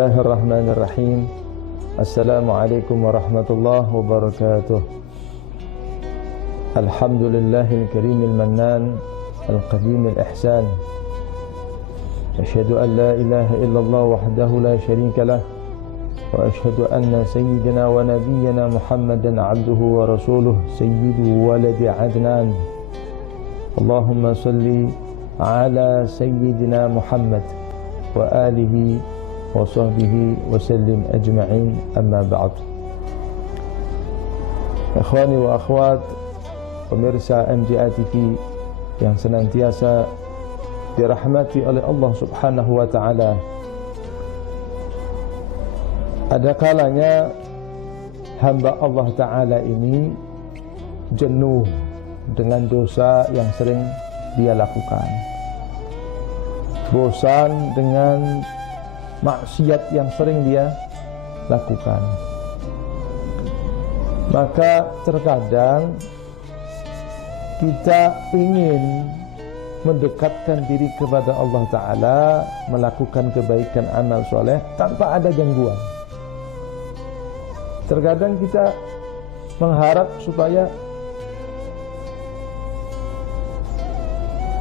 Bismillahirrahmanirrahim. Assalamualaikum warahmatullahi wabarakatuh. Alhamdulillahil karimil mannan, al-qadimil ihsan. Asyhadu an la ilaha illallah wahdahu la syarika lah, wa asyhadu anna sayyidina wa nabiyyana Muhammadan abduhu wa rasuluh sayyidu waladi adnan. Allahumma salli ala sayyidina Muhammad wa alihi wa sahbihi wa sallim ajma'in, amma ba'd. Ikhwani wa akhwat, pemirsa MJA TV yang senantiasa dirahmati oleh Allah Subhanahu wa ta'ala. Ada kalanya hamba Allah ta'ala ini jenuh dengan dosa yang sering dia lakukan, bosan dengan maksiat yang sering dia lakukan. Maka terkadang kita ingin mendekatkan diri kepada Allah Ta'ala, melakukan kebaikan amal soleh tanpa ada gangguan. Terkadang kita mengharap supaya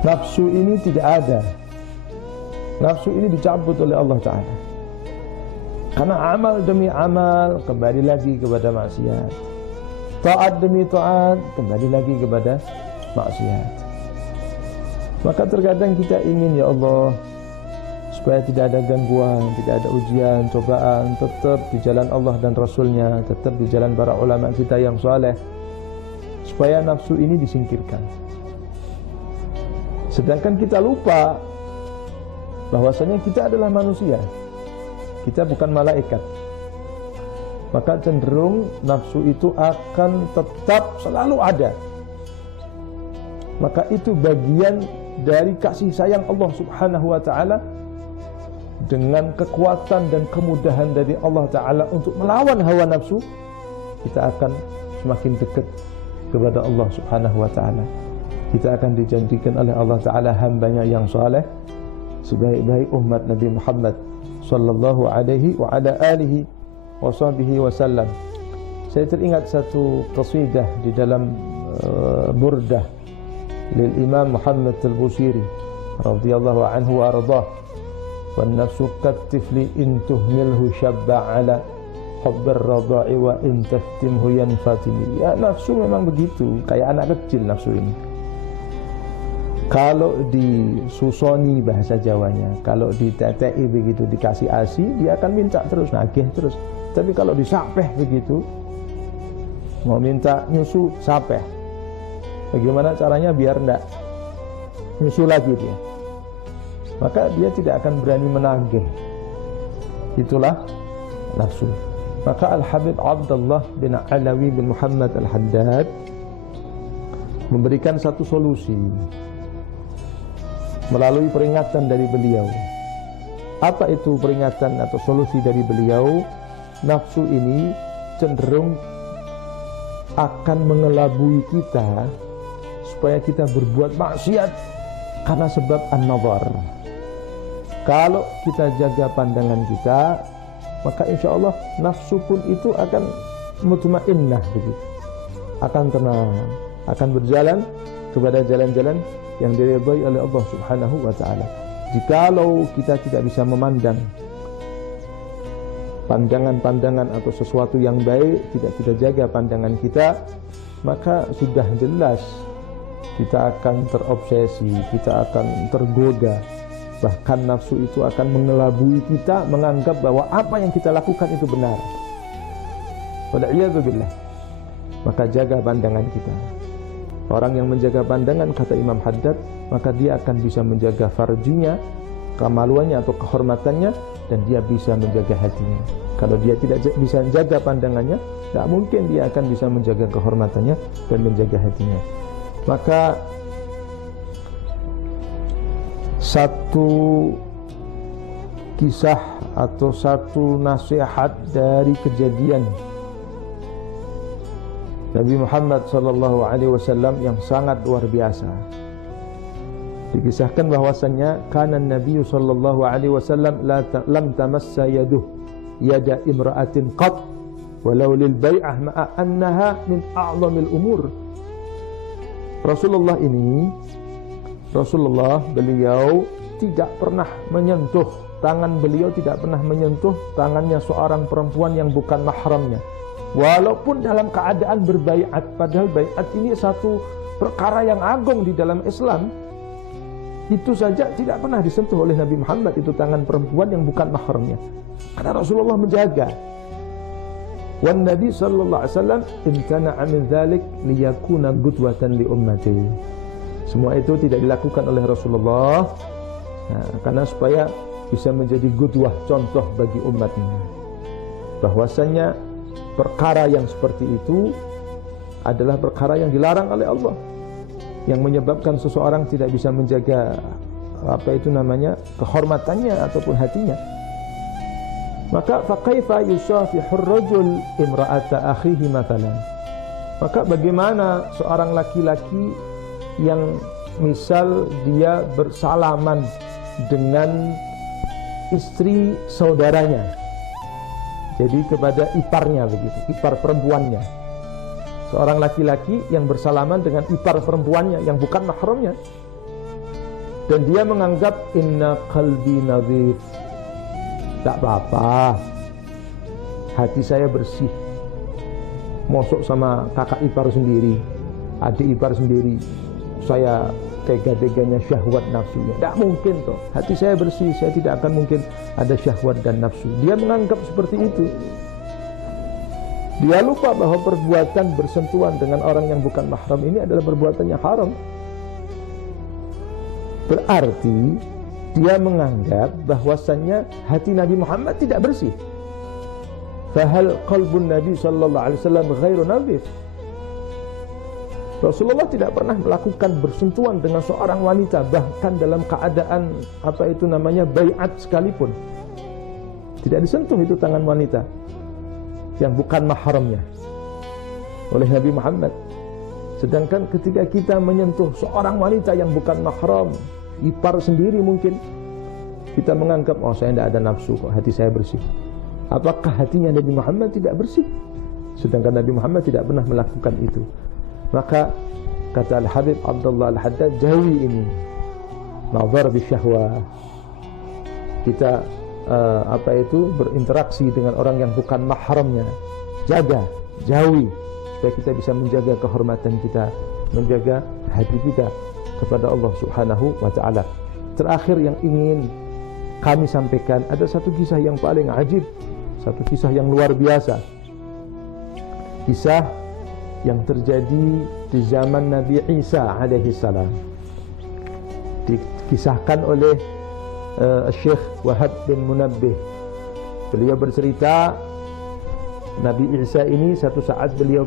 nafsu ini tidak ada, nafsu ini dicabut oleh Allah Ta'ala. Karena amal demi amal kembali lagi kepada maksiat, taat demi taat kembali lagi kepada maksiat. Maka terkadang kita ingin, ya Allah, supaya tidak ada gangguan, tidak ada ujian, cobaan, tetap di jalan Allah dan Rasulnya, tetap di jalan para ulama kita yang saleh, supaya nafsu ini disingkirkan. Sedangkan kita lupa bahwasanya kita adalah manusia, kita bukan malaikat. Maka cenderung nafsu itu akan tetap selalu ada. Maka itu bagian dari kasih sayang Allah Subhanahu wa ta'ala, dengan kekuatan dan kemudahan dari Allah Ta'ala untuk melawan hawa nafsu, kita akan semakin dekat kepada Allah Subhanahu wa ta'ala. Kita akan dijanjikan oleh Allah Ta'ala hambanya yang saleh, sebaik-baik umat Nabi Muhammad sallallahu alaihi wa ala alihi wa sahbihi wasallam. Saya teringat satu qasidah di dalam burdah lil Imam Muhammad al-Busiri radhiyallahu anhu wa ardah. Wan nafsu kat-tifli in tuhmilhu syabba ala hubbir radha'i wa in taftimhu yanfatimi. Ya, nafsu memang begitu, kayak anak kecil nafsu ini. Kalau disusoni bahasa Jawanya, kalau ditetei begitu, dikasih ASI, dia akan minta terus, nagih terus. Tapi kalau disapeh begitu, mau minta nyusu, sapeh. Bagaimana caranya biar enggak nyusu lagi dia? Maka dia tidak akan berani menagih. Itulah nafsu. Maka Al-Habib Abdullah bin Alawi bin Muhammad Al-Haddad memberikan satu solusi melalui peringatan dari beliau. Apa itu peringatan atau solusi dari beliau? Nafsu ini cenderung akan mengelabui kita supaya kita berbuat maksiat karena sebab an-nazar. Kalau kita jaga pandangan kita, maka insya Allah nafsu pun itu akan mutmainnah begitu, akan tenang, akan berjalan kepada jalan-jalan yang diridhai oleh Allah Subhanahu wa ta'ala. Jikalau kita tidak bisa memandang pandangan-pandangan atau sesuatu yang baik, tidak kita jaga pandangan kita, maka sudah jelas kita akan terobsesi, kita akan tergoda. Bahkan nafsu itu akan mengelabui kita, menganggap bahwa apa yang kita lakukan itu benar. Wal'iyadzubillah. Maka jaga pandangan kita. Orang yang menjaga pandangan, kata Imam Haddad, maka dia akan bisa menjaga farjinya, kemaluannya atau kehormatannya, dan dia bisa menjaga hatinya. Kalau dia tidak bisa menjaga pandangannya, tidak mungkin dia akan bisa menjaga kehormatannya dan menjaga hatinya. Maka satu kisah atau satu nasihat dari kejadian Nabi Muhammad sallallahu alaihi wasallam yang sangat luar biasa. Dikisahkan bahwasannya kana Nabi sallallahu alaihi wasallam lam tamassa yaduh yada imra'atin qat walau lil bai'ah ma'a annaha min a'zamil umur. Rasulullah beliau tidak pernah menyentuh, tangan beliau tidak pernah menyentuh tangannya seorang perempuan yang bukan mahramnya, walaupun dalam keadaan berbaiat. Padahal baiat ini satu perkara yang agung di dalam Islam. Itu saja tidak pernah disentuh oleh Nabi Muhammad, itu tangan perempuan yang bukan mahramnya, karena Rasulullah menjaga. Wan Nabi sallallahu alaihi wasallam imtana'a min dzalik liyakuna qudwatan li ummati. Semua itu tidak dilakukan oleh Rasulullah karena supaya bisa menjadi qudwah, contoh bagi umatnya. Bahwasanya perkara yang seperti itu adalah perkara yang dilarang oleh Allah, yang menyebabkan seseorang tidak bisa menjaga kehormatannya ataupun hatinya. Maka faqaifa yusafihur rajul imra'ata akhihi mathalan. Maka bagaimana seorang laki-laki yang misal dia bersalaman dengan istri saudaranya, jadi kepada iparnya begitu, ipar perempuannya. Seorang laki-laki yang bersalaman dengan ipar perempuannya yang bukan mahramnya, dan dia menganggap inna qalbi nadhif, tak apa-apa, hati saya bersih. Mosok sama kakak ipar sendiri, adik ipar sendiri, saya tega-teganya syahwat nafsunya. Tak mungkin toh, hati saya bersih, saya tidak akan mungkin ada syahwat dan nafsu. Dia menganggap seperti itu. Dia lupa bahwa perbuatan bersentuhan dengan orang yang bukan mahram ini adalah perbuatan yang haram. Berarti dia menganggap bahwasannya hati Nabi Muhammad tidak bersih. Fahal qalbun Nabi sallallahu alaihi wasallam ghairu nadhif. Rasulullah tidak pernah melakukan bersentuhan dengan seorang wanita, bahkan dalam keadaan baiat sekalipun. Tidak disentuh itu tangan wanita yang bukan mahramnya oleh Nabi Muhammad. Sedangkan ketika kita menyentuh seorang wanita yang bukan mahram, ipar sendiri mungkin, kita menganggap, oh saya tidak ada nafsu kok, hati saya bersih. Apakah hatinya Nabi Muhammad tidak bersih? Sedangkan Nabi Muhammad tidak pernah melakukan itu. Maka kata Al-Habib Abdullah Al-Haddad, jauhi ini nazar bisyahwah. Kita berinteraksi dengan orang yang bukan mahramnya, jaga, jauhi, supaya kita bisa menjaga kehormatan kita, menjaga hati kita kepada Allah Subhanahu wa ta'ala. Terakhir yang ingin kami sampaikan, ada satu kisah yang paling ajib, satu kisah yang luar biasa. Kisah yang terjadi di zaman Nabi Isa alaihi salam. Dikisahkan oleh Syekh Wahab bin Munabbih. Beliau bercerita, Nabi Isa ini satu saat beliau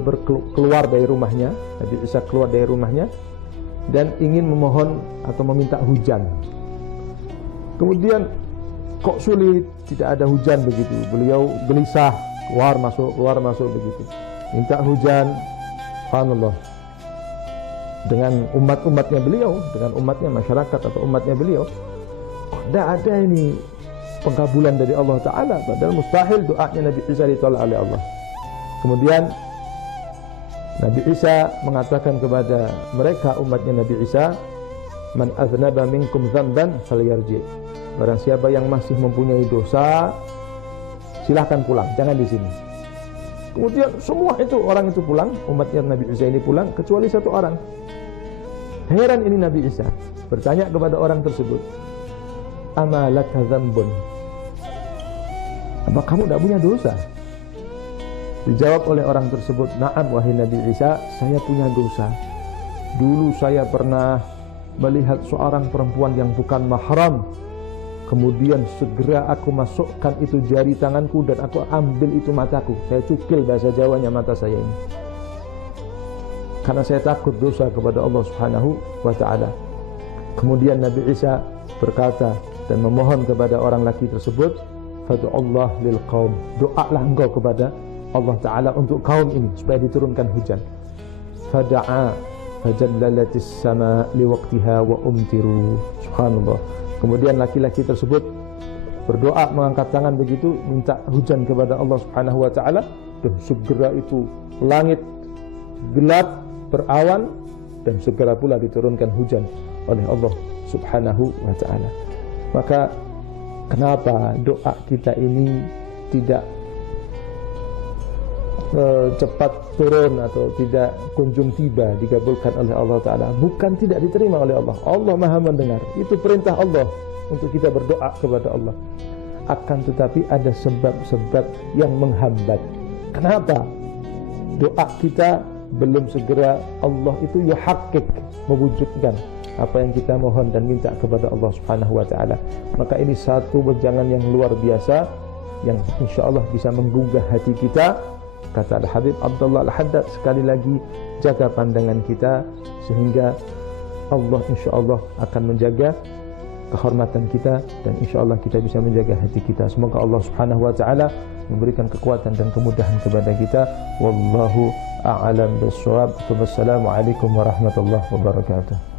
keluar dari rumahnya, Nabi Isa keluar dari rumahnya dan ingin memohon atau meminta hujan. Kemudian kok sulit, tidak ada hujan begitu. Beliau gelisah, keluar masuk begitu, minta hujan. Subhanallah, dengan umatnya beliau, dengan umatnya, masyarakat atau umatnya beliau, kok tidak ada ini pengkabulan dari Allah Ta'ala, padahal mustahil doanya Nabi Isa ditolak oleh Allah. Kemudian Nabi Isa mengatakan kepada mereka, umatnya Nabi Isa, man aznaba minkum dzamban falyarji. Barang siapa yang masih mempunyai dosa, silahkan pulang, jangan di sini. Kemudian semua itu, orang itu pulang, umatnya Nabi Isa ini pulang, kecuali satu orang. Heran ini Nabi Isa, bertanya kepada orang tersebut, amalaka dzambun, apa kamu tidak punya dosa? Dijawab oleh orang tersebut, na'am wahai Nabi Isa, saya punya dosa. Dulu saya pernah melihat seorang perempuan yang bukan mahram, kemudian segera aku masukkan itu jari tanganku dan aku ambil itu mataku. Saya cukil, bahasa Jawanya, mata saya ini, karena saya takut dosa kepada Allah Subhanahu wa ta'ala. Kemudian Nabi Isa berkata dan memohon kepada orang laki tersebut, fadu'allah lil qaum, doalah engkau kepada Allah Ta'ala untuk kaum ini supaya diturunkan hujan. Fada'a fajallalatis sama liwaqtiha wa umtiru. Subhanallah. Kemudian laki-laki tersebut berdoa mengangkat tangan begitu, minta hujan kepada Allah Subhanahu wa taala, dan segera itu langit gelap berawan dan segera pula diturunkan hujan oleh Allah Subhanahu wa taala. Maka kenapa doa kita ini tidak cepat turun atau tidak kunjung tiba dikabulkan oleh Allah taala? Bukan tidak diterima oleh Allah. Allah Maha mendengar. Itu perintah Allah untuk kita berdoa kepada Allah. Akan tetapi ada sebab-sebab yang menghambat. Kenapa doa kita belum segera Allah itu yuhaqqik, mewujudkan apa yang kita mohon dan minta kepada Allah Subhanahu wa taala? Maka ini satu wejangan yang luar biasa yang insyaallah bisa menggugah hati kita. Kata Al-Habib Abdullah Al-Haddad, sekali lagi jaga pandangan kita sehingga Allah insyaallah akan menjaga kehormatan kita dan insyaallah kita bisa menjaga hati kita. Semoga Allah Subhanahu wa taala memberikan kekuatan dan kemudahan kepada kita. Wallahu a'lam bishawab. Wassalamualaikum warahmatullahi wabarakatuh.